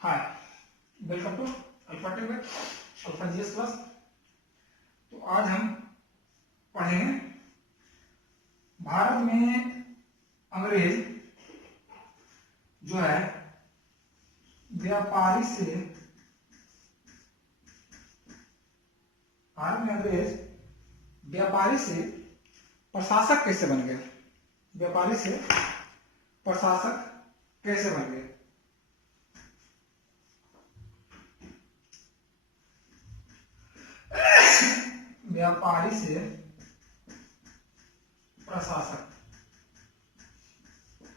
Hi, welcome to Alpha Tech Alpha GS class. तो आज हम पढ़ेंगे भारत में अंग्रेज जो है व्यापारी से, भारत में अंग्रेज व्यापारी से प्रशासक कैसे बन गए, व्यापारी से प्रशासक कैसे बन गए। व्यापारी से प्रशासक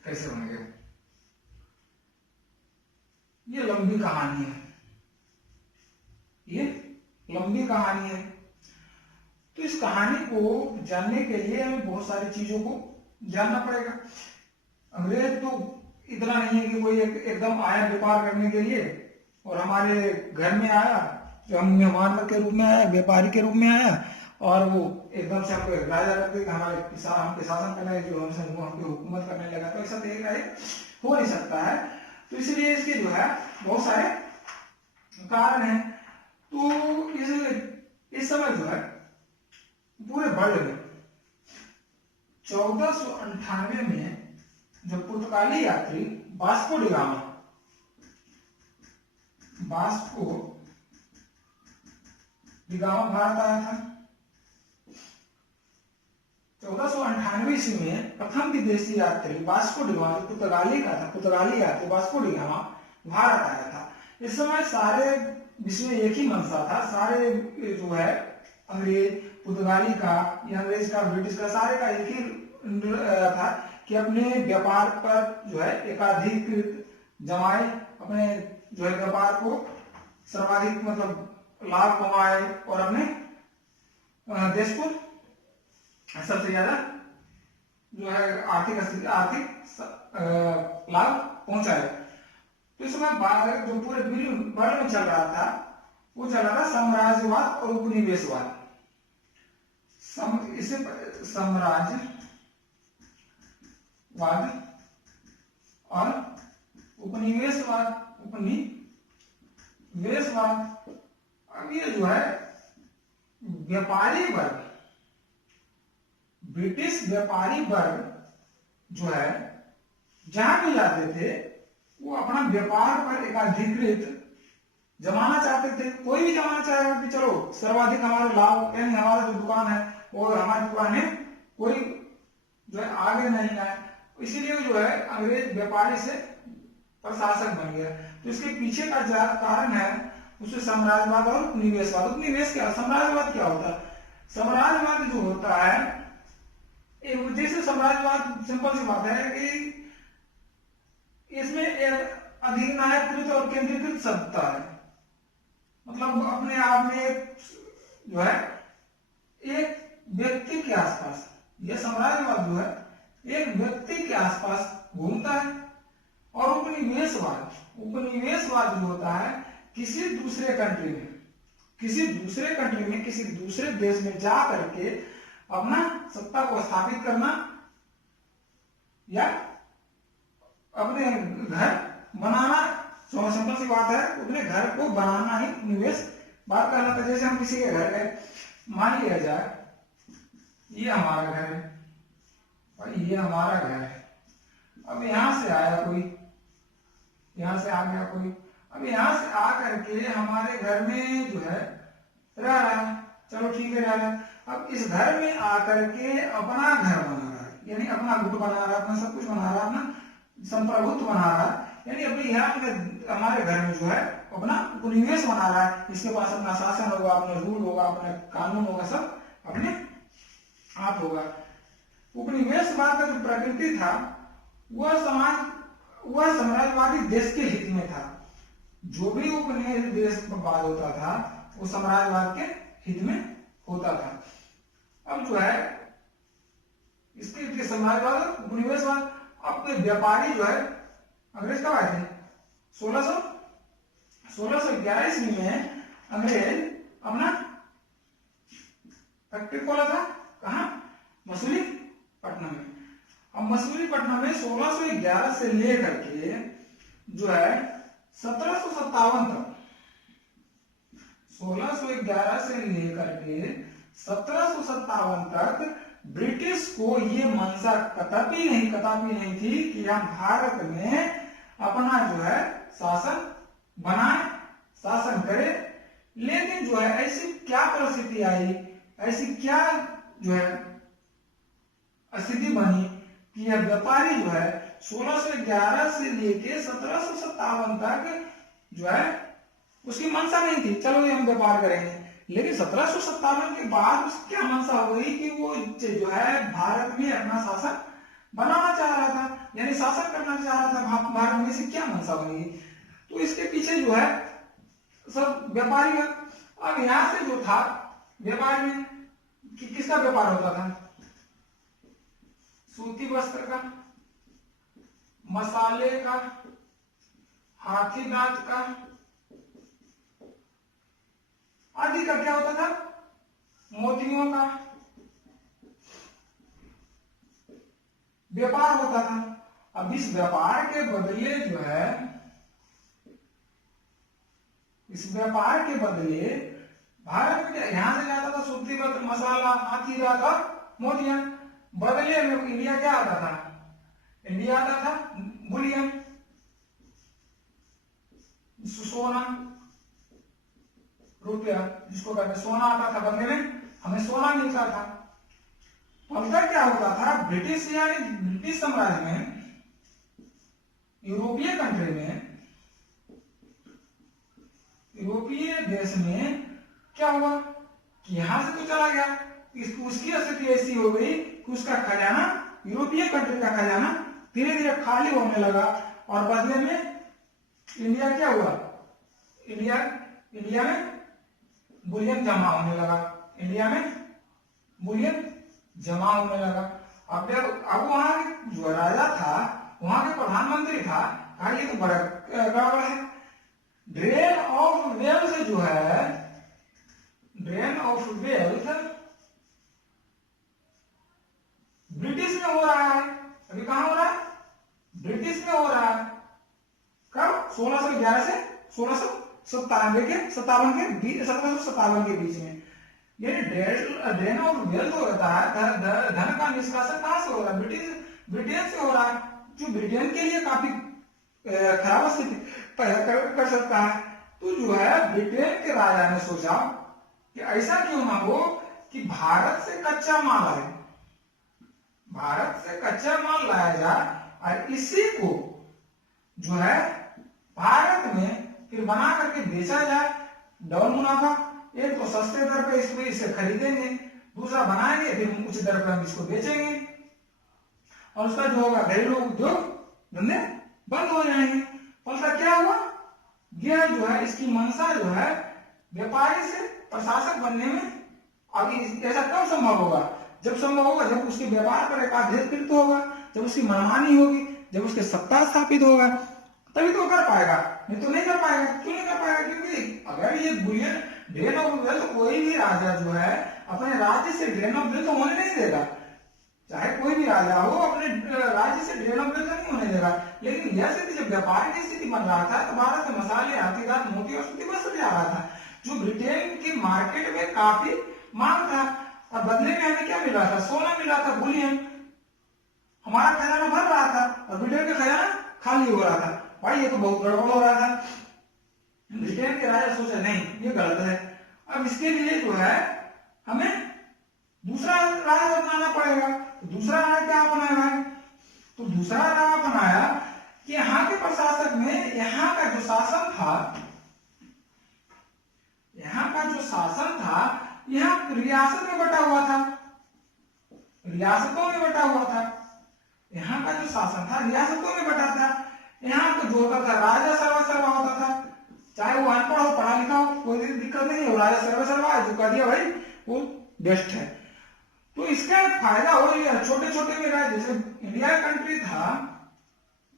कैसे बन गए, ये लंबी कहानी है, ये लंबी कहानी है। तो इस कहानी को जानने के लिए हमें बहुत सारी चीजों को जानना पड़ेगा। अंग्रेज तो इतना नहीं है कि कोई एकदम आया व्यापार करने के लिए और हमारे घर में आया, जो हम मेहमान के रूप में आया, व्यापारी के रूप में आया और वो एकदम से हमको राजा करते कि हमारे हम शासन करने, जो हमको हुकूमत करने लगा। तो ऐसा हो नहीं सकता है। तो इसलिए इसके जो है बहुत सारे कारण हैं। तो इस समय जो है पूरे वर्ल्ड में 1498 में जो पुर्तगाली यात्री वास्को डिगामा भारत आया था। 1498 ईस्वी में प्रथम विदेशी यात्री वास्को डिगामा, पुर्तगाली का था, पुर्तगाली यात्री वास्को डिगामा भारत आया था। इस समय सारे विश्व में एक ही मंशा था, सारे जो है अंग्रेज, पुर्तगाली का या अंग्रेज का, ब्रिटिश का, सारे का एक ही था कि अपने व्यापार पर जो है एकाधिकृत जमाए, अपने जो है व्यापार को सर्वाधिक मतलब लाभ कमाए और अपने देश को सबसे ज्यादा जो है आर्थिक लाभ पहुंचाए। तो इस समय जो पूरे वर्ल्ड में चल रहा था वो चल रहा था साम्राज्यवाद और उपनिवेशवाद। इसे साम्राज्यवाद और उपनिवेशवाद। अब ये जो है व्यापारी वर्ग, ब्रिटिश व्यापारी वर्ग जो है जहां भी जाते थे वो अपना व्यापार पर एकाधिकृत जमाना चाहते थे। कोई भी जमाना चाहेगा कि चलो सर्वाधिक हमारा लाभ, यानी हमारा जो दुकान है वो हमारी दुकान है, कोई जो है आगे नहीं आए। इसीलिए जो है अंग्रेज व्यापारी से प्रशासक बन गया। तो इसके पीछे का जो कारण है उसे साम्राज्यवाद और उपनिवेशवाद। उपनिवेश क्या, साम्राज्यवाद क्या होता है? साम्राज्यवाद जो होता है, जैसे साम्राज्यवाद सिंपल सी बात है कि इसमें अधिनायकृत और केंद्रीकृत सत्ता है। मतलब अपने आप में जो है एक व्यक्ति के आसपास, यह साम्राज्यवाद जो है एक व्यक्ति के आसपास घूमता है। और उपनिवेशवाद जो होता है किसी दूसरे कंट्री में किसी दूसरे देश में जा करके अपना सत्ता को स्थापित करना या अपने घर बनाना। सिंपल सी बात है, अपने घर को बनाना ही निवेश बात करना था। जैसे हम किसी के घर गए, मान लिया जाए ये हमारा घर है और ये हमारा घर है। अब यहां से आया कोई, यहां से आ गया कोई, अब यहां से आ करके हमारे घर में जो है रह रहा है, चलो ठीक है रह रहा है। अब इस घर में आकर के अपना घर बना रहा है, यानी अपना गुट बना रहा है, अपना सब कुछ बना रहा है, अपना संप्रभुत्व बना रहा है, यानी अपने यहाँ हमारे घर में जो है अपना उपनिवेश बना रहा है। इसके पास अपना शासन होगा, अपना रूल होगा, अपना कानून होगा, सब अपने आप होगा। उपनिवेशवाद का जो प्रकृति था वह साम्राज्यवादी देश के हित में था। जो भी उपनिवेशवाद होता था वो साम्राज्यवाद के हित में होता था। अब जो है इसके साम्राज्यवाद उपनिवेशवाद, अब व्यापारी जो है अंग्रेज कब आए थे? 1611 ईस्वी में अंग्रेज अपना फैक्ट्री खोला था। कहा? मसूलीपट्टनम में। अब मसूलीपट्टनम में 1611 से लेकर के जो है 1757 तक, 1611 से लेकर के 1757 तक ब्रिटिश को ये मंशा कतई नहीं थी कि हम भारत में अपना जो है शासन बनाए, शासन करें। लेकिन जो है ऐसी क्या परिस्थिति आई, ऐसी क्या जो है स्थिति बनी कि यह व्यापारी जो है 1611 से लेके 1757 तक जो है उसकी मंशा नहीं थी, चलो ये हम व्यापार करेंगे। लेकिन 1757 के बाद उसकी क्या मंशा हो गई कि वो जो है भारत में अपना शासन बनाना चाह रहा था, यानी शासन करना चाह रहा था भारत में। से क्या मंशा बनी, तो इसके पीछे जो है सब व्यापारी। अब यहां से जो था व्यापार में किसका व्यापार होता था, सूती वस्त्र का, मसाले का, हाथी दांत का आदि का क्या होता था, मोतियों का व्यापार होता था। अब इस व्यापार के बदले जो है, इस व्यापार के बदले भारत में यहां से जाता था सूती वस्त्र, मसाला, हाथी दांत और मोतियां। बदले में इंडिया क्या आता था, इंडिया आता था बुलियन, सोना, रुपया जिसको कहते सोना आता था, बदले में हमें सोना मिलता था। फलता क्या होता था, ब्रिटिश यानी ब्रिटिश साम्राज्य में, यूरोपीय कंट्री में, यूरोपीय देश में क्या हुआ कि यहां से तो चला गया, उसकी स्थिति ऐसी हो गई कि उसका खजाना, यूरोपीय कंट्री का खजाना धीरे धीरे खाली होने लगा। और बदले में इंडिया क्या हुआ, इंडिया में बुलियन जमा होने लगा, इंडिया में बुलियन जमा होने लगा। अब वहां जो राजा था, वहां के प्रधानमंत्री था, कहा ये तो बड़ा गड़बड़ है। ड्रेन ऑफ वेल्थ जो है, ड्रेन ऑफ वेल्थ ब्रिटिश में हो रहा है। अभी कहां हो रहा है, ब्रिटिश में हो रहा है। कब, 1611 से 1697 के 1757 के बीच में। यानी ड्रेन ऑफ वेल्थ होता है, धन का निष्कासन कहां से हो रहा है, ब्रिटेन से हो रहा है, जो ब्रिटेन के लिए काफी खराब स्थिति कर सकता है। तो जो है ब्रिटेन के राजा ने सोचा कि ऐसा क्यों ना हो कि भारत से कच्चा माल आए, भारत से कच्चा माल लाया जाए और इसी को जो है भारत में फिर बना करके बेचा जाए, डबल मुनाफा। एक तो सस्ते दर पे इसको इसे खरीदेंगे, दूसरा बनाएंगे, फिर उच्च दर पर हम इसको बेचेंगे, और उसका जो होगा घरेलू उद्योग धंधे बंद हो जाएंगे। फलता क्या हुआ, यह जो है इसकी मंशा जो है व्यापारी से प्रशासक बनने में, अभी ऐसा कब संभव होगा, जब संभव होगा जब उसके व्यापार पर एक आधिपत्य होगा, जब उसकी मनमानी होगी, जब उसके सत्ता स्थापित होगा, तभी तो कर पाएगा, नहीं तो नहीं कर पाएगा। क्यों नहीं कर पाएगा, क्योंकि अगर ये बुलियन ड्रेन ऑफ वेल्थ, कोई भी राजा जो है अपने राज्य से ड्रेन ऑफ वेल्थ होने नहीं देगा, चाहे कोई भी राजा हो अपने राज्य से ड्रेन ऑफ वेल्थ नहीं होने देगा। लेकिन यह स्थिति जब व्यापार की स्थिति बन रहा था, तो भारत में मसाले, हाथी दांत, मोती और सूती वस्त्र जा रहा था, जो ब्रिटेन की मार्केट में काफी मांग था। और बदले में हमें क्या मिल रहा था, सोना मिल रहा था, बुलियन, हमारा खजाना भर रहा था और ब्रिटेन का खजाना खाली हो रहा था। भाई ये तो बहुत गड़बड़ हो रहा था। ब्रिटेन के राजा सोचा नहीं ये गलत है, अब इसके लिए जो है हमें दूसरा राजा अपनाना पड़ेगा। तो दूसरा राजा क्या अपनाया है, तो दूसरा राजा अपनाया कि यहाँ के प्रशासक में, यहाँ का जो शासन था, यहाँ का जो शासन था, यहाँ रियासत में बटा हुआ था, रियासतों में बटा हुआ था। यहाँ का जो शासन था रियासतों में बटा था। यहाँ तो जो होता था राजा सर्वा होता था, चाहे वो अनपढ़ हो पढ़ा लिखा हो, कोई दिक्कत नहीं है, राजा सर्वा जो कह दिया भाई वो बेस्ट है। तो इसका फायदा हो गया छोटे छोटे में राज्य, जैसे इंडिया कंट्री था,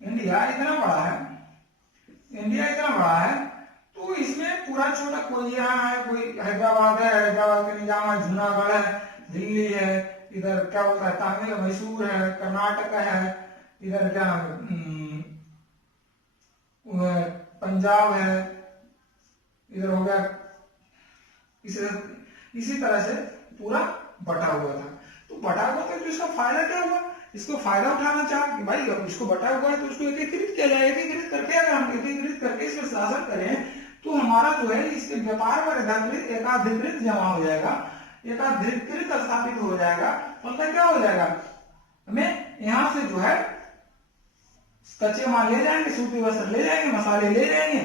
इंडिया इतना बड़ा है, इंडिया इतना बड़ा है, तो इसमें पूरा छोटा, कोई यहाँ है, कोई हैदराबाद है, हैदराबाद के निजाम है, जूनागढ़ है, दिल्ली है, इधर क्या होता है तमिल मैसूर है, कर्नाटक है, इधर क्या पंजाब है, इधर हो गया, इसी तरह से पूरा बटा हुआ था। तो बटा हुआ था तो इसका फायदा क्या हुआ, इसको फायदा उठाना चाह कि भाई अब इसको बटा हुआ है तो उसको एकीकृत किया जाए, एकीकृत करके अगर हम एकीकृत करके इसमें शासन करें तो हमारा जो है इसके व्यापार पर एकाधिकृत जमा हो जाएगा, एकाधिकृत स्थापित हो जाएगा। मतलब क्या हो जाएगा, हमें यहाँ से जो है कच्चे माल ले जाएंगे, सूती वस्त्र ले जाएंगे, मसाले ले जाएंगे,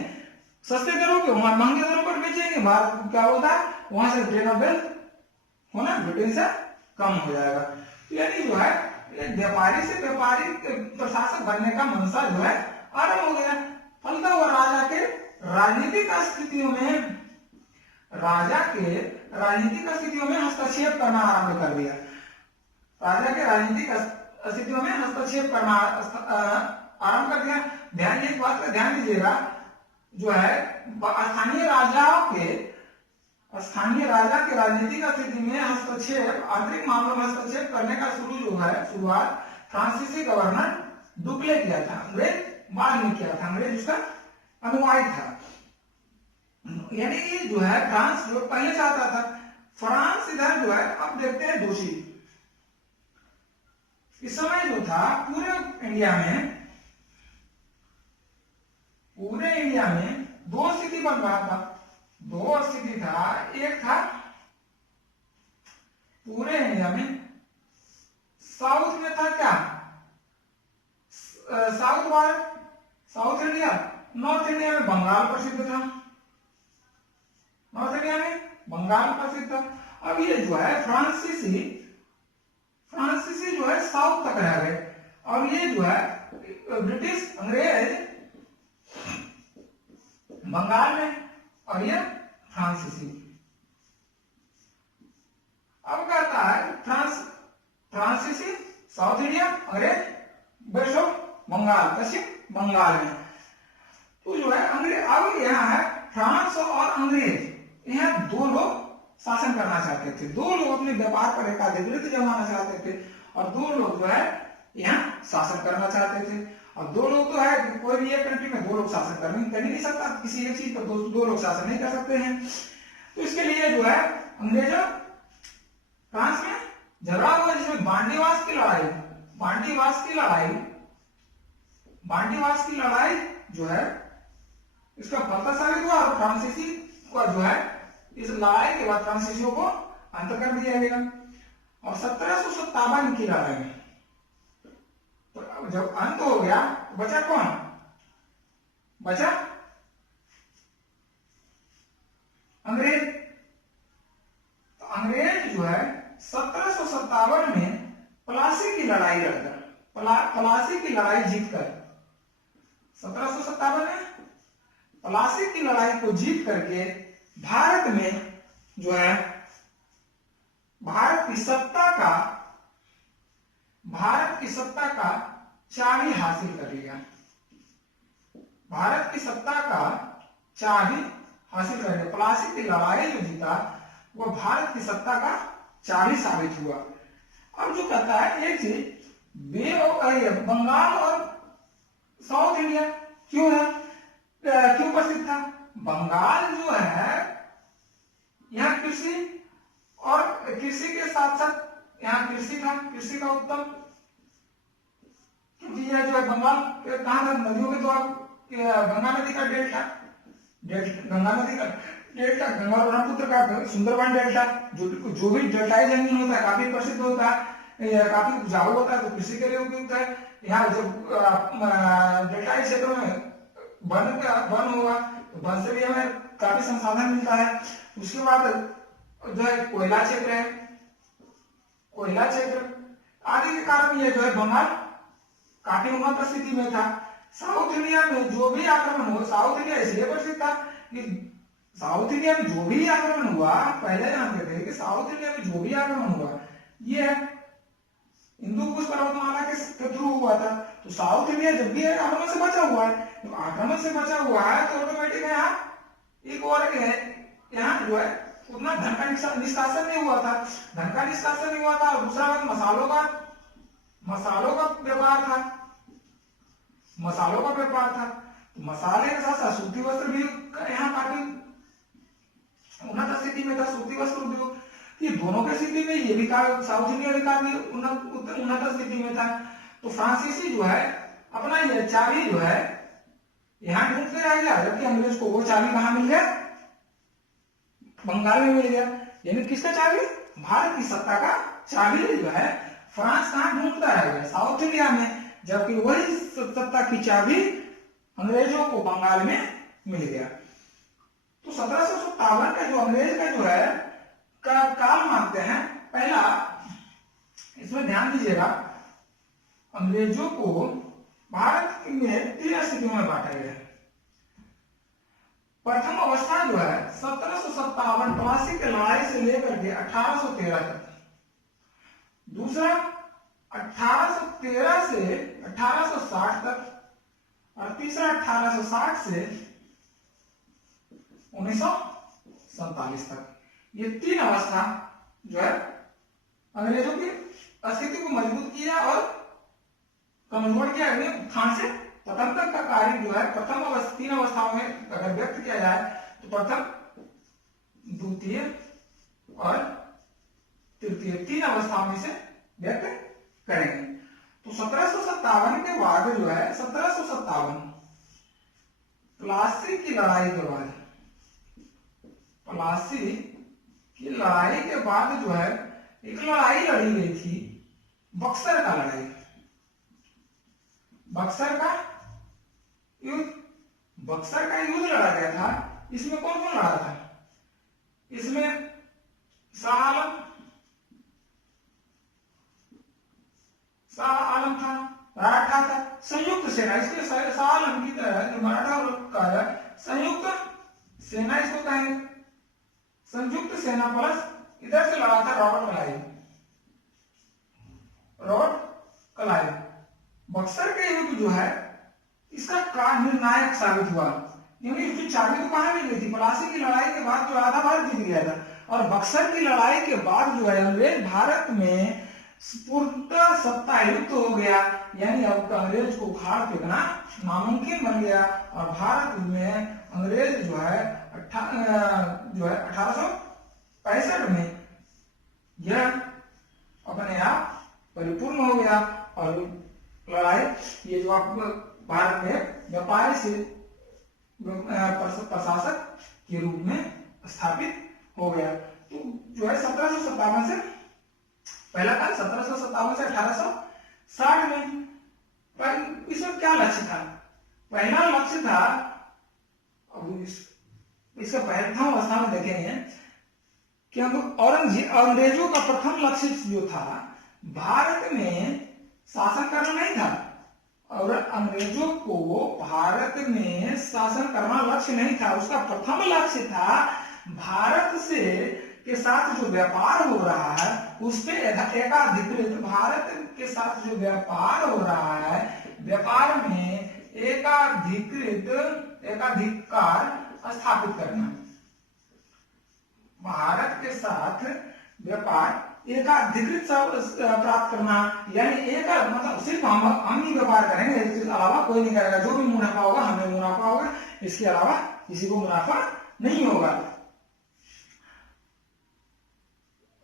सस्ते दरों पे वहां महंगे दरों पर बेचेंगे। भारत क्या होता है, वहां से ट्रेड ऑफ वेल्थ होना ब्रिटेन से कम हो जाएगा। तो यानी जो है व्यापारी से व्यापारी प्रशासक बनने का मंशा जो है आरंभ हो गया। फलता हुआ राजा के राजनीतिक स्थितियों में, राजा के राजनीतिक स्थितियों में हस्तक्षेप करना आरंभ कर दिया। राजा के राजनीतिक स्थितियों में हस्तक्षेप करना आरंभ कर दिया। ध्यान, एक बात का ध्यान दीजिएगा, जो है स्थानीय राजा के राजनीतिक स्थिति में हस्तक्षेप, आंतरिक मामलों में हस्तक्षेप करने का शुरुआत फ्रांसीसी गवर्नर डुप्ले किया था, अंग्रेज बाद में किया था, अंग्रेज उसका अनुयायी था। यानी कि जो है फ्रांस जो पहले चाहता था, फ्रांस इधर जो है, अब देखते हैं दोषी। इस समय जो था पूरे इंडिया में दो स्थिति बन रहा था, दो स्थिति था। एक था पूरे इंडिया में, साउथ में था क्या, south Bharat, south India, north India में बंगाल प्रसिद्ध था, नॉर्थ इंडिया में बंगाल प्रसिद्ध था। अब ये जो है फ्रांसीसी जो है साउथ तक रह गए, और ये जो है ब्रिटिश अंग्रेज बंगाल में, और ये फ्रांसीसी। अब कहता है फ्रांसीसी साउथ इंडिया, अंग्रेज वेस्ट बंगाल, पश्चिम बंगाल में। तो जो है अंग्रेज, अब यहाँ है फ्रांस और अंग्रेज, यहाँ दो लोग शासन करना चाहते थे, दो लोग अपने व्यापार पर एकाधिकृत जमाना चाहते थे, और दो लोग जो है यहाँ शासन करना चाहते थे। और दो लोग तो है, कोई भी एक कंट्री में दो लोग शासन कर ही नहीं सकता, किसी एक चीज पर दो लोग शासन नहीं कर सकते हैं। तो इसके लिए जो है अंग्रेजों फ्रांस में झगड़ा हुआ, जिसमें बांडीवास की लड़ाई जो है इसका फलता साबित हुआ, और फ्रांसीसी को जो है इस लड़ाई के बाद फ्रांसीसियों को अंत कर दिया गया। और 1757 की लड़ाई में तो जब अंत हो गया तो बचा कौन, बचा अंग्रेज। तो अंग्रेज जो है 1757 में प्लासी की लड़ाई लड़कर, प्लासी की लड़ाई जीतकर, 1757 में प्लासी की लड़ाई को जीत करके भारत में जो है भारत की सत्ता का चाबी हासिल कर लिया। भारत की सत्ता का चाबी हासिल कर लिया। प्लासी की लड़ाई जो जीता वो भारत की सत्ता का चाबी साबित हुआ। अब जो कहता है एक चीज, बंगाल और साउथ इंडिया क्यों है, क्यों प्रसिद्ध था? बंगाल जो है यहाँ कृषि, और कृषि के साथ साथ यहाँ कृषि था, कृषि का उत्तम, क्योंकि यह जो है बंगाल कहाँ था, नदियों के द्वारा, गंगा नदी का डेल्टा, गंगा ब्रह्मपुत्र का सुंदरबन डेल्टा, जो भी डेल्टाई जमीन होता है काफी प्रसिद्ध होता है, काफी उपजाऊ होता है, तो कृषि के लिए उपयुक्त है। यहाँ जब डेल्टाई क्षेत्रों में वन होगा तो वन से भी हमें काफी संसाधन मिलता है। उसके बाद जो है कोयला क्षेत्र है, कोयला क्षेत्र आदि के कारण ये जो है बंगाल काफी उन्नत स्थिति में था। साउथ इंडिया में जो भी आक्रमण हुआ, साउथ इंडिया इसलिए प्रसिद्ध था कि साउथ इंडिया में जो भी आक्रमण हुआ, पहले जानते थे कि साउथ इंडिया में जो भी आक्रमण हुआ ये हिंदू कुश पर्वतमाला के थ्रू हुआ था। तो साउथ इंडिया जब भी आक्रमण से बचा हुआ है, तो आक्रमण से बचा हुआ है तो ऑटोमेटिक यहाँ एक और यहाँ जो है उतना धन का निष्कासन नहीं हुआ था, धन का निष्कासन नहीं हुआ था। और दूसरा बात मसालों का व्यापार था, तो मसाले के साथ साथ सूती वस्त्र भी यहाँ काफी उन्नत स्थिति में था। सूती वस्त्र उद्योग, ये दोनों की स्थिति में, ये भी साउथ इंडिया भी काफी उन्नत स्थिति में था। तो फ्रांसीसी जो है अपना ये चाबी जो है यहाँ ढूंढते रह गया, जबकि अंग्रेज को वो चाबी कहाँ मिल गया, बंगाल में मिल गया। यानी किसका चाबी, भारत की सत्ता का चाबी जो है फ्रांस कहाँ ढूंढता रह गया, साउथ इंडिया में, जबकि वही सत्ता की चाबी अंग्रेजों को बंगाल में मिल गया। तो 1757 का जो अंग्रेज का जो है का काल मानते हैं। पहला इसमें ध्यान दीजिएगा, अंग्रेजों को भारत में 3 स्थितियों में बांटा गया है। प्रथम अवस्था जो है 1757 प्लासी की लड़ाई से लेकर के 1813 तक। दूसरा 1813 से 1860 तक, और तीसरा 1860 से 1947 तक। ये 3 अवस्था जो है अंग्रेजों की स्थिति को मजबूत किया और कमजोर किया। उत्थान से पतन तक का कार्य जो है प्रथम 3 अवस्थाओं में अगर व्यक्त किया जाए तो प्रथम, द्वितीय और तृतीय 3 अवस्थाओं में से व्यक्त करेंगे। तो 1757 के बाद जो है 1757 प्लासी की लड़ाई के बाद, प्लासी की लड़ाई के बाद जो है एक लड़ाई लड़ी गई थी, बक्सर का लड़ाई, बक्सर का युद्ध। बक्सर का युद्ध लड़ा गया था। इसमें कौन कौन लड़ा था, इसमें शाह आलम था, मराठा था, संयुक्त सेना। इसके शाह आलम की तरह जो मराठा का है संयुक्त सेना इसको कहेंगे, संयुक्त सेना प्लस इधर से लड़ा था रॉबर्ट क्लाइव। बक्सर के युद्ध जो है इसका निर्णायक साबित हुआ, क्योंकि इसकी चाबी तो कहां मिल गई थी, प्लासी की लड़ाई के बाद जो आधा भारत जीत गया था, और बक्सर की लड़ाई के बाद जो है अंग्रेज भारत में पूर्णतः सत्ता युक्त हो गया। यानी अब अंग्रेज को उखाड़ फेंकना नामुमकिन बन गया, और भारत में अंग्रेज जो है 1865 में यह अपने आप परिपूर्ण हो गया। और लड़ाई ये जो आप भारत में व्यापारी से प्रशासक के रूप में स्थापित हो गया। तो जो है 1757 से पहला काल 1757 से 1860 में। पर इसमें क्या लक्ष्य था, पहला लक्ष्य था, इसका प्रथम अवस्था में देखेंगे कि अंग्रेजों का प्रथम लक्ष्य जो था भारत में शासन करना नहीं था, और अंग्रेजों को भारत में शासन करना लक्ष्य नहीं था। उसका प्रथम लक्ष्य था भारत से के साथ जो व्यापार हो रहा है उस पे एकाधिकृत, भारत के साथ जो व्यापार हो रहा है व्यापार में एकाधिकार स्थापित करना, भारत के साथ व्यापार एकाधिकृत प्राप्त करना। यानी एक मतलब सिर्फ हम ही व्यापार करेंगे, इसके अलावा कोई नहीं करेगा। जो भी मुनाफा होगा हमें मुनाफा होगा, इसके अलावा किसी को मुनाफा नहीं होगा।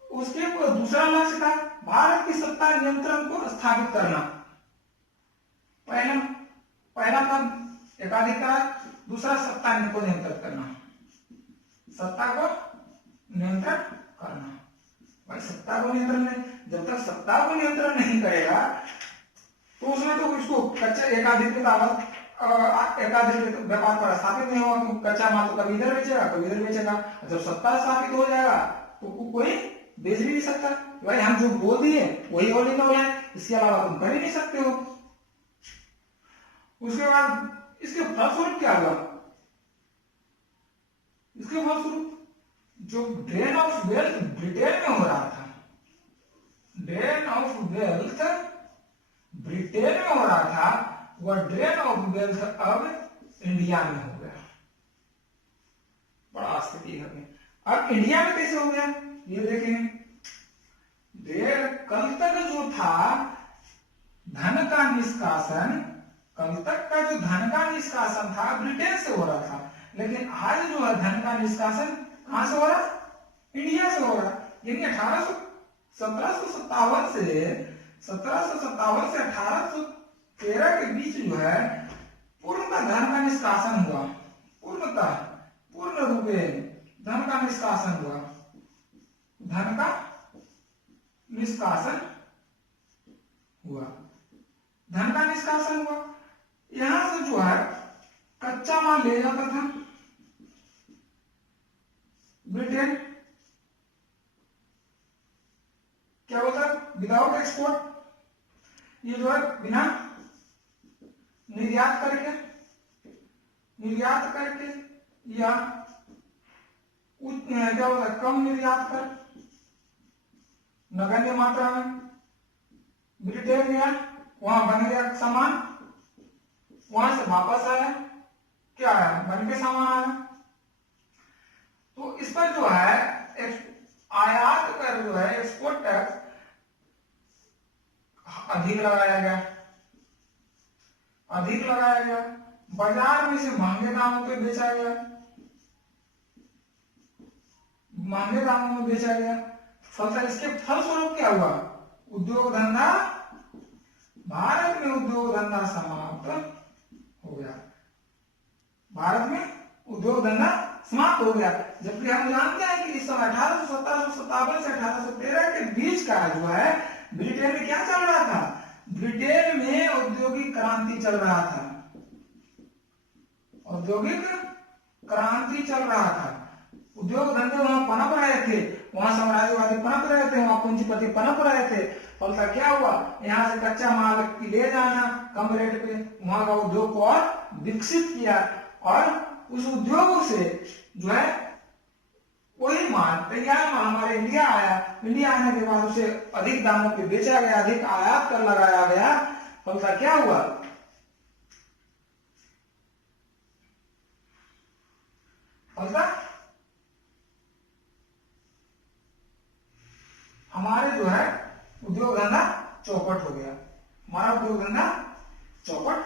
उसके दूसरा लक्ष्य था भारत की सत्ता नियंत्रण को स्थापित करना। पहला था एकाधिकार, दूसरा सत्ता को नियंत्रित करना, सत्ता को नियंत्रण करना। भाई सत्ता को नियंत्रण नहीं, जब तक सत्ता को नियंत्रण नहीं करेगा तो उसमें तो इसको कच्चा एकाधिकृत व्यापार पर स्थापित नहीं होगा। तो कच्चा माल तो कभी इधर बेचेगा कभी इधर बेचेगा। जब सत्ता स्थापित हो जाएगा तो कोई बेच भी नहीं सकता। भाई हम जो बोल दिए वही होली का है, इसके अलावा तुम कर ही नहीं सकते हो। उसके बाद इसके फलस्वरूप क्या हुआ, इसके फलस्वरूप जो ड्रेन ऑफ वेल्थ ब्रिटेन में हो रहा था, ड्रेन ऑफ वेल्थ ब्रिटेन में हो रहा था, वह ड्रेन ऑफ वेल्थ अब इंडिया में हो गया। बड़ा स्थिति है। अब इंडिया में कैसे हो गया ये देखें। कल तक जो था धन का निष्कासन कल तक का जो धन का निष्कासन था ब्रिटेन से हो रहा था, लेकिन आज जो है धन का निष्कासन कहां से हो रहा है? इंडिया से हो रहा है। यानी 1757 से 1813 के बीच जो है पूर्णतः धन का निष्कासन हुआ, पूर्ण रूपे धन का निष्कासन हुआ, धन का निष्कासन हुआ, धन का निष्कासन हुआ। यहां से जो है कच्चा माल ले जाता था ब्रिटेन, क्या होता है? विदाउट एक्सपोर्ट, ये जो है बिना निर्यात करके या क्या होता है, कम निर्यात कर, नगण्य मात्रा में ब्रिटेन गया, वहां बन गया सामान, वहां से वापस आया, क्या आया? बन के सामान आया। तो इस पर जो है आयात कर जो है एक्सपोर्ट टैक्स अधिक लगाया गया, बाजार में से महंगे दामों पे बेचा गया, फलतः इसके फलस्वरूप क्या हुआ? उद्योग धंधा, भारत में उद्योग धंधा समाप्त हो गया, भारत में उद्योग धंधा समाप्त हो गया। जबकि हम जानते हैं कि इस समय 1857 से 1813 के बीच का जो है ब्रिटेन में क्या चल रहा था? ब्रिटेन में औद्योगिक क्रांति चल रहा था, औद्योगिक क्रांति चल रहा था, उद्योग धंधे वहां पनप रहे थे, वहां साम्राज्यवादी पनप रहे थे, वहां पूंजीपति पनप रहे थे। फलतः क्या हुआ? यहाँ से कच्चा माल ले जाना कम रेट पे, वहां का उद्योग को और विकसित किया, और उस उद्योग से जो है वही माल, तैयार माल हमारे इंडिया आया, इंडिया आने के बाद उसे अधिक दामों पे बेचा गया, अधिक आयात कर लगाया गया। फलतः क्या हुआ? फलतः हमारे जो है उद्योग धंधा चौपट हो गया, हमारा उद्योग धंधा चौपट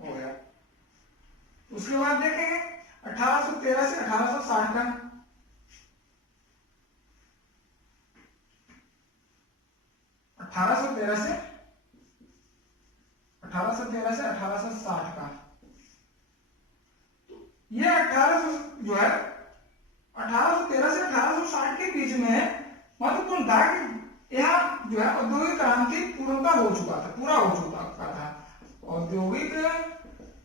हो गया। उसके बाद देखेंगे 1813 से 1860 का, 1813 से 1860 का, ये 1800 जो है 1813 से 1860 के बीच में महत्वपूर्ण था कि यहाँ जो है औद्योगिक क्रांति पूरा हो चुका था, औद्योगिक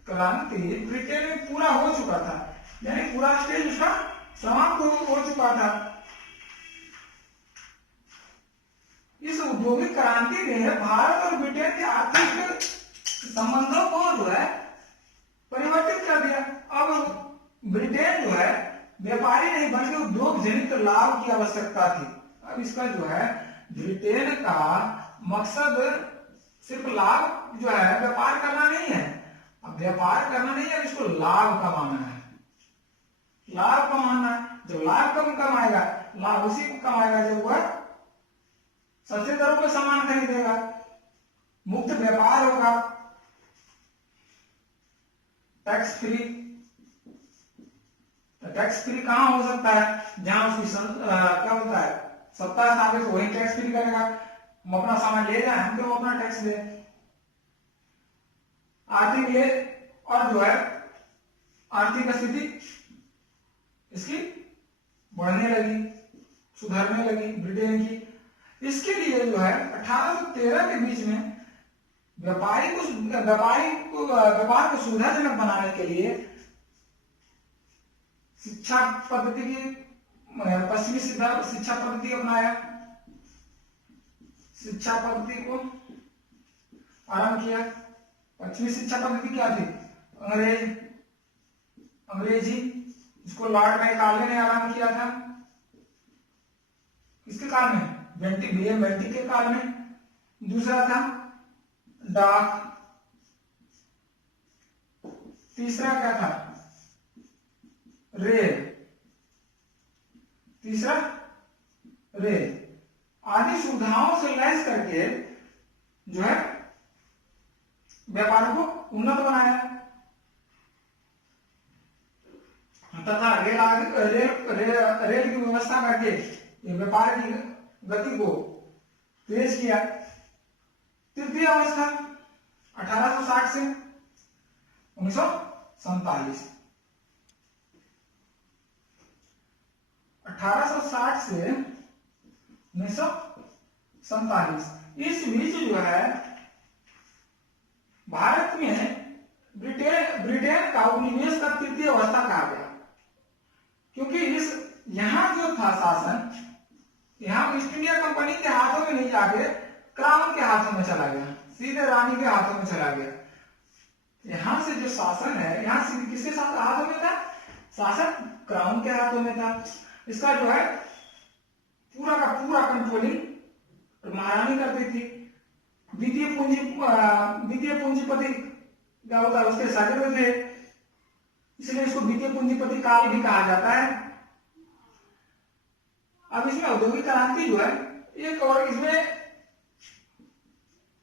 क्रांति ब्रिटेन में पूरा हो चुका था, यानी पूरा स्टेज उसका समाप्त हो चुका था। इस औद्योगिक क्रांति ने भारत और ब्रिटेन के आर्थिक संबंधों को जो है परिवर्तित कर दिया। अब ब्रिटेन जो है व्यापारी नहीं बल्कि उद्योग जनित लाभ की आवश्यकता थी। अब इसका जो है ब्रिटेन का मकसद सिर्फ लाभ जो है व्यापार करना नहीं है, अब व्यापार करना नहीं है, इसको लाभ कमाना है, लाभ कमाना है। जब लाभ कम कमाएगा, लाभ उसी को कमाएगा जब वह सस्ते दरों पर सामान खरीदेगा, मुक्त व्यापार होगा, टैक्स फ्री। टैक्स फ्री कहां हो सकता है? जहां उसकी क्या होता है सत्ता स्थापित, वही टैक्स फ्री करेगा। हम अपना सामान ले जाए, हम तो अपना टैक्स दे। आर्थिक ले और जो है आर्थिक स्थिति इसकी बढ़ने लगी, सुधरने लगी ब्रिटेन की। इसके लिए जो है 1813 के बीच में व्यापार को सुविधाजनक बनाने के लिए शिक्षा पद्धति की पश्चिमी शिक्षा पद्धति अपनाया, शिक्षा पद्धति को आरंभ किया। पश्चिमी शिक्षा पद्धति क्या थी? अंग्रेजी, इसको लॉर्ड मैकाले ने आरंभ किया था। किसके काल में? विलियम बेंटिक के काल में। दूसरा था डाक, तीसरा क्या था? रेल, तीसरा रेल। आदि सुविधाओं से लैस करके जो है व्यापार को उन्नत बनाया तथा रेल की व्यवस्था करके व्यापार की गति को तेज किया। तृतीय अवस्था 1860 से 1947, 1860 से 1947 इस बीच जो है भारत में ब्रिटेन का उपनिवेश का तृतीय अवस्था कहा गया, क्योंकि इस यहां जो था शासन, यहां ईस्ट इंडिया कंपनी के हाथों में नहीं जाके क्राउन के हाथों में चला गया, सीधे रानी के हाथों में चला गया। यहां से जो शासन है, यहां से किसके साथ हाथों में था? शासन क्राउन के हाथों में था। इसका जो है पूरा का पूरा कंट्रोलिंग महारानी करती थी। द्वितीय पूंजीपति क्या होता है, उसके शागिर्द थे, इसलिए इसको द्वितीय पूंजीपति काल भी कहा जाता है। अब इसमें औद्योगिक क्रांति जो है एक, और इसमें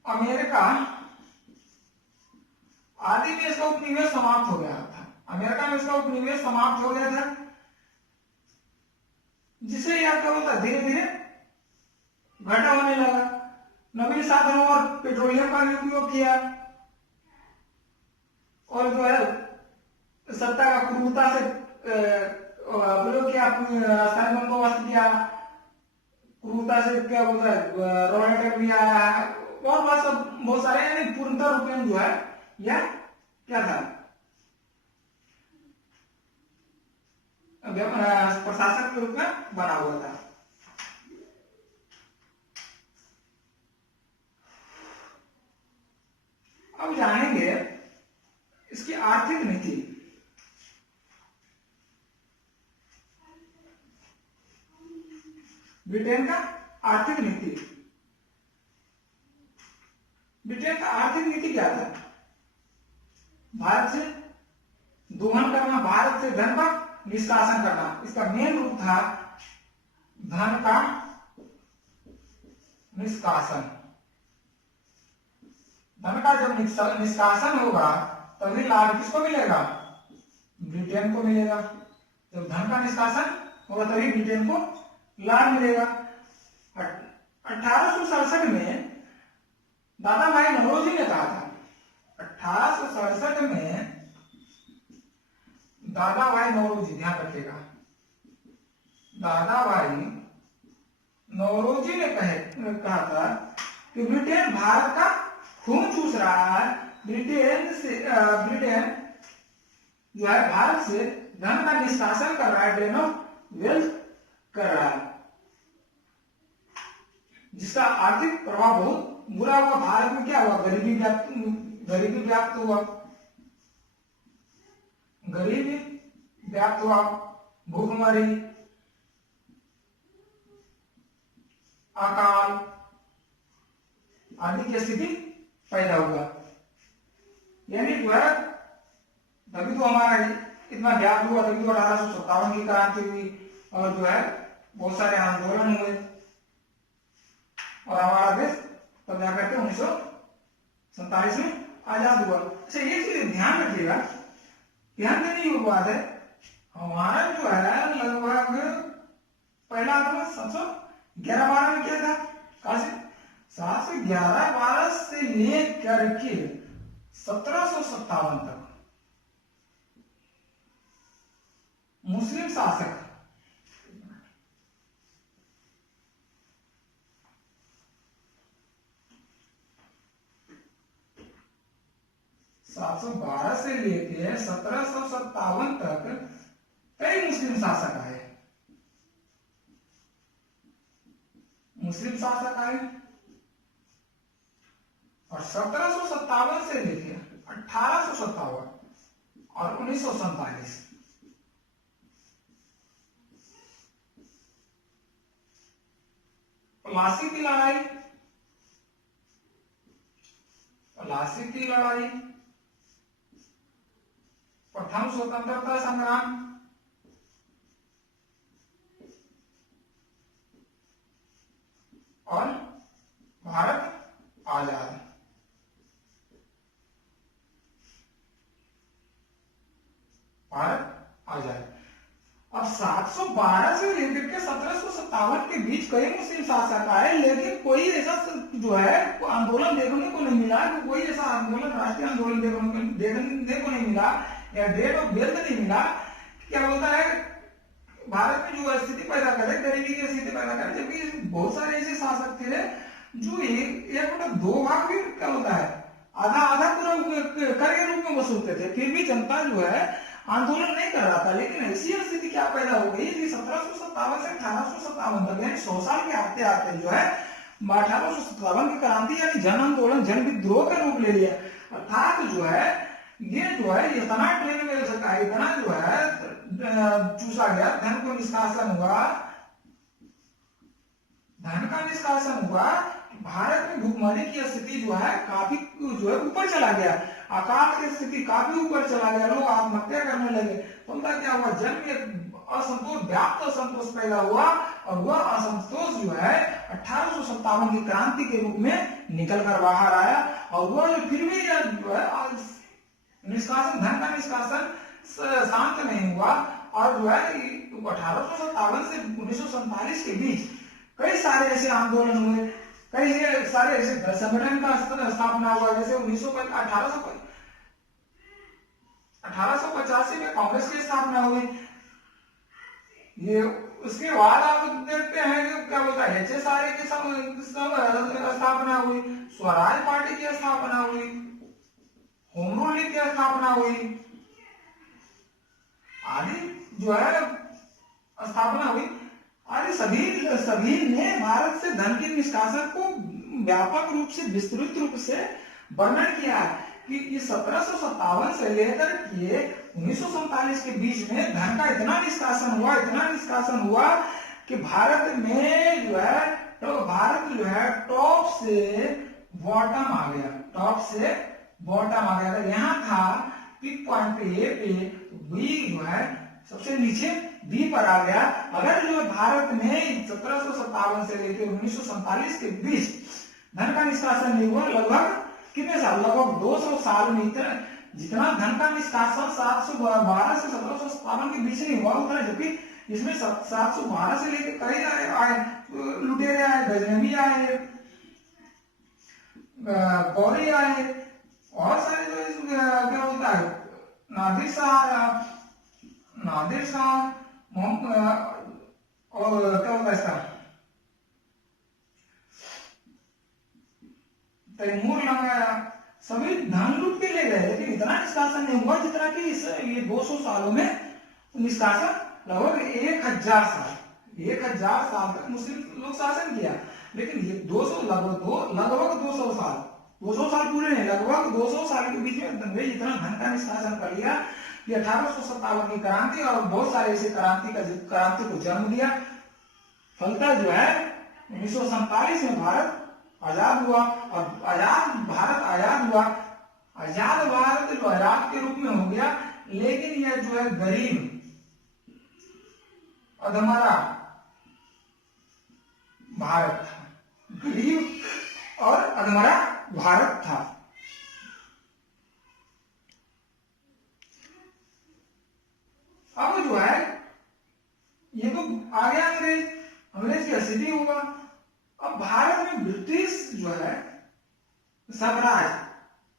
अमेरिका आदि में इसका उपनिवेश समाप्त हो गया था। अमेरिका में इसका उपनिवेश समाप्त हो गया था, जिससे यह क्या होता धीरे धीरे घटा होने लगा। नवीन साधनों और पेट्रोलियम का भी उपयोग किया, और जो है सत्ता का क्रूरता से प्रयोग किया, स्थानीय बंदोबस्त किया, क्रूरता से क्या बोलता है रॉ अटैक भी आया है, और बहुत सारे पूर्णतः रूप में जो है यह क्या था प्रशासक के रूप में बना हुआ था। अब जानेंगे इसकी आर्थिक नीति। ब्रिटेन का आर्थिक नीति, ब्रिटेन का आर्थिक नीति क्या था? भारत से दोहन करना, भारत से धन का निष्कासन करना। इसका मेन रूप था धन का निष्कासन। धन का जब निष्कासन होगा तभी लाभ किसको मिलेगा? ब्रिटेन को मिलेगा। जब धन का निष्कासन होगा तभी ब्रिटेन को लाभ मिलेगा। 1867 में दादा भाई नौरोजी ने कहा था, 1867 में दादा भाई नौरोजी, ध्यान रखिएगा, दादा भाई नौरोजी ने कहा था कि ब्रिटेन भारत का खून चूस रहा है। ब्रिटेन जो है भारत से धन का निष्कासन कर रहा है, ड्रेन ऑफ वेल्थ कर रहा है, जिसका आर्थिक प्रभाव बहुत बुरा हुआ। भारत में क्या हुआ? गरीबी व्याप्त हुआ, गरीबी व्याप्त हुआ, भूखमरी, अकाल आदि की स्थिति पैदा हुआ। यानी जो है तभी तो हमारा इतना व्याप्त हुआ, तभी तो 1857 की क्रांति हुई, और जो है बहुत सारे आंदोलन हुए, और हमारा देश तब जाकर के 1947 में आजाद हुआ। अच्छा, ये चीज ध्यान रखिएगा, ध्यान देने की बात है, हमारा जो है लगभग पहला आंदोलन 711-12 में किया था। कहा से 711-12 से लेकर के 1757 तक मुस्लिम शासक 712 से लेके 1757 तक कई मुस्लिम शासक आए, और 1757 से लेके 1857 और 1947 प्लासी की लड़ाई, प्रथम स्वतंत्रता संग्राम, और भारत आजाद। 1612 से लेकर के 1757 के बीच कई मुस्लिम शासक आए, लेकिन कोई ऐसा जो है आंदोलन देखने को नहीं मिला, कोई ऐसा आंदोलन, राष्ट्रीय आंदोलन देखने को नहीं मिला, या डेट ऑफ बर्थ नहीं मिला। क्या बोलता है, भारत में जो स्थिति पैदा करे, गरीबी की स्थिति पैदा करे, जबकि बहुत सारे ऐसे शासक थे जो एक मतलब दो भाग भी क्या होता है आधा आधा पूरा कर के रूप में वसूलते थे, फिर भी जनता जो है आंदोलन नहीं कर रहा था। लेकिन ऐसी स्थिति क्या पैदा हो गई कि 1757 से 1857 तक, यानी 100 साल के आते आते जो है 1857 की क्रांति यानी जन आंदोलन, जन विद्रोह का रूप ले लिया। अर्थात जो है ये जो है इतना ट्रेन में सका, इतना जो है चूसा गया, धन को निष्कासन हुआ, धन का निष्कासन हुआ, भारत में भूखमरी की स्थिति जो है काफी जो है ऊपर चला गया, अकाल की स्थिति काफी ऊपर चला गया, लोग आत्महत्या करने लगे। तो उनका क्या हुआ, जन में असंतोष, व्याप्त असंतोष पैदा हुआ, और वह असंतोष जो है 1857 की क्रांति के रूप में निकल कर बाहर आया। और वह फिर भी जो है निष्कासन, धन का निष्कासन शांत नहीं हुआ, और जो है 1857 से 1947 के बीच कई सारे ऐसे आंदोलन हुए, कई सारे ऐसे संगठन का स्थापना हुआ, जैसे 1885 में कांग्रेस की स्थापना हुई। ये उसके बाद आप देखते हैं कि क्या बोलता है, HSRA की स्थापना हुई, स्वराज पार्टी की स्थापना हुई, होम रूल लीग की स्थापना हुई, आदि जो है स्थापना हुई। आदि सभी ने भारत से धन के निष्कासन को व्यापक रूप से, विस्तृत रूप से वर्णन किया कि इस 1757 से लेकर के 1947 के बीच में धन का इतना निष्कासन हुआ कि भारत में जो है, तो भारत जो है टॉप से बॉटम आ गया, टॉप से बॉटम आ गया। यहाँ था पीक पॉइंट पे ए पे, बी जो है सबसे नीचे बी पर आ गया। अगर जो भारत में 1757 से लेकर 1947 के बीच धन का निष्कासन नहीं हुआ, लगभग कितने साल, लगभग 200 साल में जितना धन का निष्कासन 712 से 1757 के बीच नहीं हुआ उतना, जबकि इसमें 712 से लेकर कई आए, लुटेरे आए, गजनवी आए, गौरी आए, और सारे जो क्या होता है, नादिर शाह और क्या होता है इसका, तैमूर लगाया, सभी धन लूट के ले गए, लेकिन इतना निष्कासन नहीं हुआ जितना कि ये 200 सालों में निष्कासन लगभग 1000 साल तक मुस्लिम लोग शासन किया। लेकिन ये 200 लगभग 200 साल पूरे नहीं, लगभग 200 साल के बीच में इतना धन का निष्कासन कर लिया कि 1857 की क्रांति और बहुत सारे ऐसे क्रांति को जन्म दिया। फलतः जो है 1947 में भारत आजाद हुआ, और आजाद भारत जो आजाद के रूप में हो गया, लेकिन यह जो है गरीब, अधमरा भारत था, गरीब और अधमरा भारत था। अब जो है ये तो आ गया अंग्रेज की स्थिति होगा। अब भारत में ब्रिटिश जो है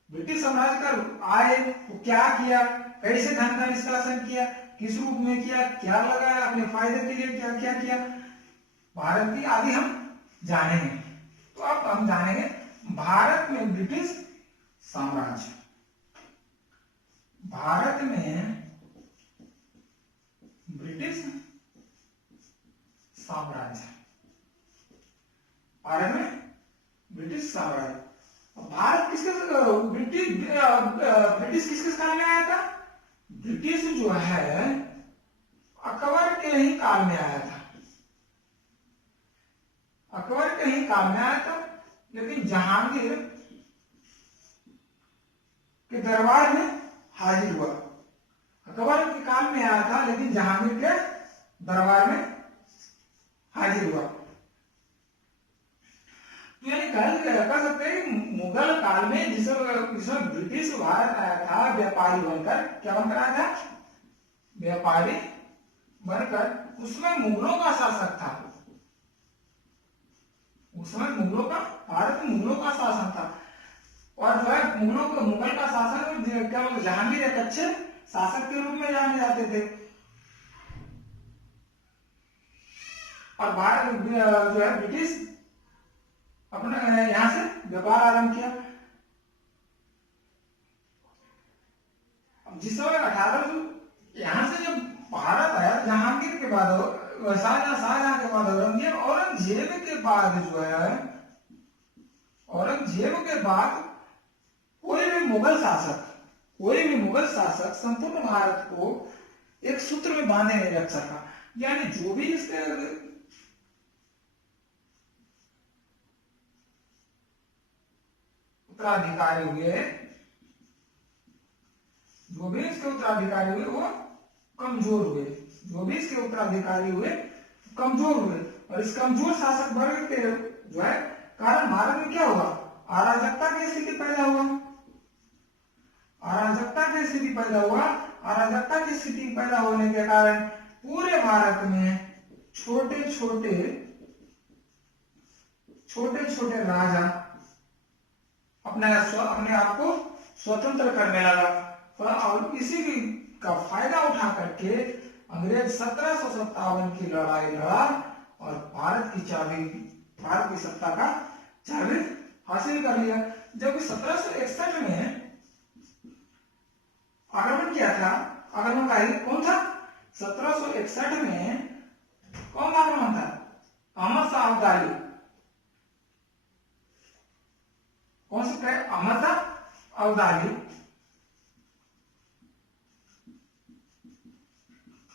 ब्रिटिश साम्राज्य का आए, वो क्या किया, कैसे धन का निष्कासन किया, किस रूप में किया, क्या लगाया, अपने फायदे के लिए क्या क्या किया, भारत की आदि हम जानेंगे। तो अब हम जानेंगे भारत में ब्रिटिश साम्राज्य। भारत में ब्रिटिश साम्राज्य, भारत में ब्रिटिश साम्राज्य। भारत ब्रिटिश किसके काल में आया था? ब्रिटिश जो है अकबर के ही काल में आया था, अकबर के ही काल में आया था, लेकिन जहांगीर के दरबार में हाजिर हुआ। अकबर के काल में आया था, लेकिन जहांगीर के दरबार में हाजिर हुआ। तो यानी कह सकते हैं कि मुगल काल में जिसमें ब्रिटिश भारत आया था व्यापारी बनकर, क्या बनकर आया था? व्यापारी बनकर उसमें मुगलों का शासक था, उसमें मुगलों का, भारत में मुगलों का शासन था। और जो है मुगल का शासन क्या बोलते, जहांगीर एक अच्छे शासक के रूप में जाने जाते थे। और भारत जो है ब्रिटिश अपने यहाँ से व्यापार आरंभ किया। जिस समय 1800 यहाँ से जब भारत आया, जहांगीर के बाद शाहजहां के बाद औरंगजेब, औरंगजेब के बाद कोई भी मुगल शासक संपूर्ण भारत को एक सूत्र में बांधे नहीं रख सका। यानी जो भी इसके उत्तराधिकारी हुए, वो कमजोर हुए। और इस कमजोर शासक वर्ग के जो है कारण भारत में क्या हुआ, अराजकता की स्थिति पैदा हुआ। अराजकता की स्थिति पैदा होने के कारण पूरे भारत में छोटे छोटे राजा अपने आप को स्वतंत्र करने लगा। और इसी का फायदा उठा करके अंग्रेज 1757 की लड़ाई लड़ा और भारत की सत्ता का चाबी हासिल कर लिया। जब 1761 में आक्रमण किया था, आक्रमणकारी कौन था? 1761 में कौन आक्रमण था? अहमद शाह अब्दाली। कौन सा? अहमद शाह अब्दाली।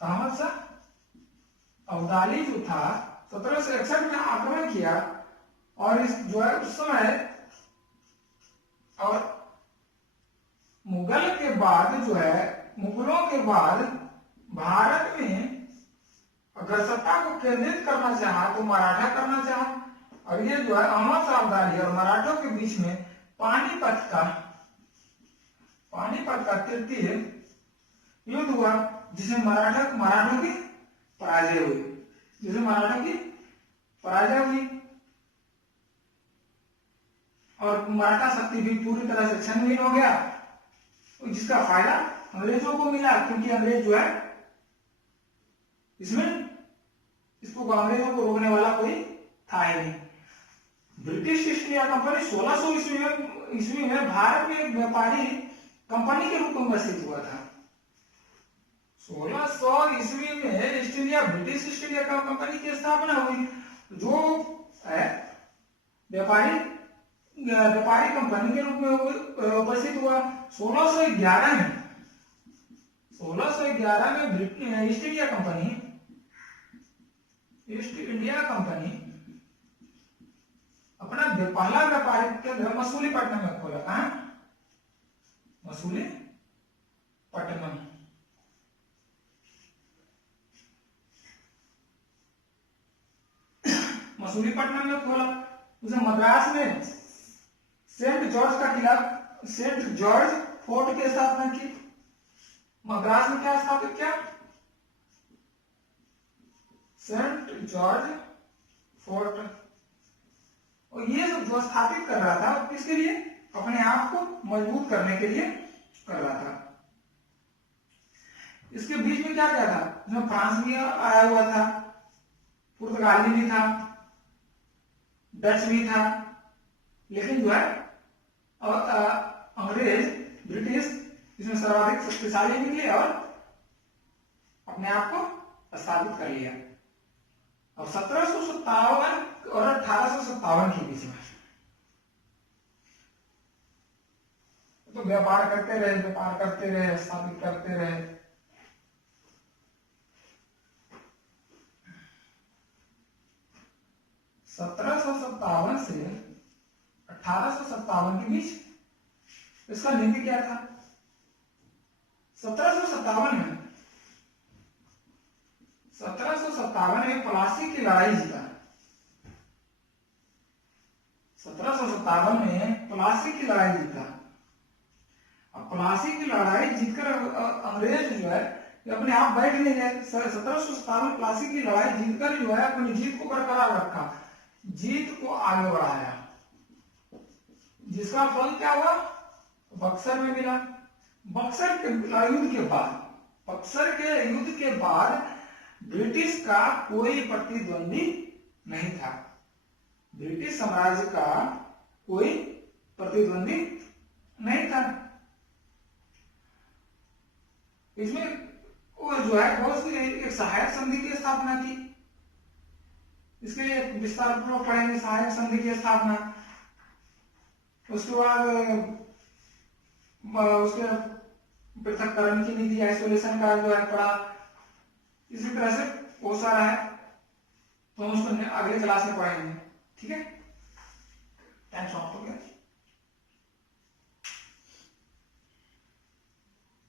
अहमद शाह अब्दाली जो था 1761 में आक्रमण किया। और इस जो है उस समय, और मुगलों के बाद भारत में अगर सत्ता को केंद्रित करना चाहा तो मराठा करना चाहा। और ये जो है अहमद शाह अब्दाली और मराठों के बीच में पानीपत का तृतीय युद्ध हुआ, जिसमें मराठों की पराजय हुई। और मराठा शक्ति भी पूरी तरह से छीन हो गया, जिसका फायदा अंग्रेजों को मिला, क्योंकि अंग्रेज जो है इसको अंग्रेजों को रोकने वाला कोई था ही नहीं। ब्रिटिश ईस्ट इंडिया कंपनी 1600 ईस्वी में भारत में एक व्यापारी कंपनी के रूप में विकसित हुआ था। 1600 ईस्वी में ब्रिटिश ईस्ट इंडिया कंपनी की स्थापना हुई, जो व्यापारी कंपनी के रूप में विकसित हुआ। 1611 में ईस्ट इंडिया कंपनी अपना पहला व्यापारिक केंद्र मसूलीपट्टनम में खोला। कहां? मसूलीपट्टनम में खोला। उसे मद्रास में सेंट जॉर्ज फोर्ट की स्थापना की। मद्रास में क्या स्थापित किया? Saint George Fort. और ये सब जो स्थापित कर रहा था, किसके लिए? अपने आप को मजबूत करने के लिए कर रहा था। इसके बीच में क्या था? इसमें फ्रांस भी आया हुआ था, पुर्तगाली भी था, डच भी था, लेकिन जो है अंग्रेज, ब्रिटिश इसमें सर्वाधिक शक्तिशाली निकले और अपने आप को स्थापित कर लिया। अब 1757 और 1857 के बीच में तो व्यापार करते रहे, स्थापित करते रहे। सत्रह सौ सत्तावन से 1857 के बीच इसका नीति क्या था? 1757 में प्लासी की लड़ाई जीता। 1757 में प्लासी की लड़ाई जीता। अब प्लासी की लड़ाई जीतकर अंग्रेज जो है कि अपने आप बैठ नहीं गए। 1757 प्लासी की लड़ाई जीतकर जो है अपनी जीत को बरकरार रखा, जीत को आगे बढ़ाया, जिसका फल क्या हुआ, बक्सर में मिला। बक्सर के युद्ध के बाद, बक्सर के युद्ध के बाद ब्रिटिश का कोई प्रतिद्वंदी नहीं था, ब्रिटिश साम्राज्य का कोई प्रतिद्वंदी नहीं था। इसमें वो जो है बहुत सी एक सहायक संधि की स्थापना की, इसके लिए विस्तार पूर्वक पढ़ेंगे सहायक संधि की स्थापना। उसके बाद उसके पृथक्करण की नीति, आइसोलेशन का जो है पढ़ा। इसी तरह से बहुत सारा है, तो हम उसको अगले क्लास में पढ़ेंगे। ठीक है, टाइम समाप्त हो गया।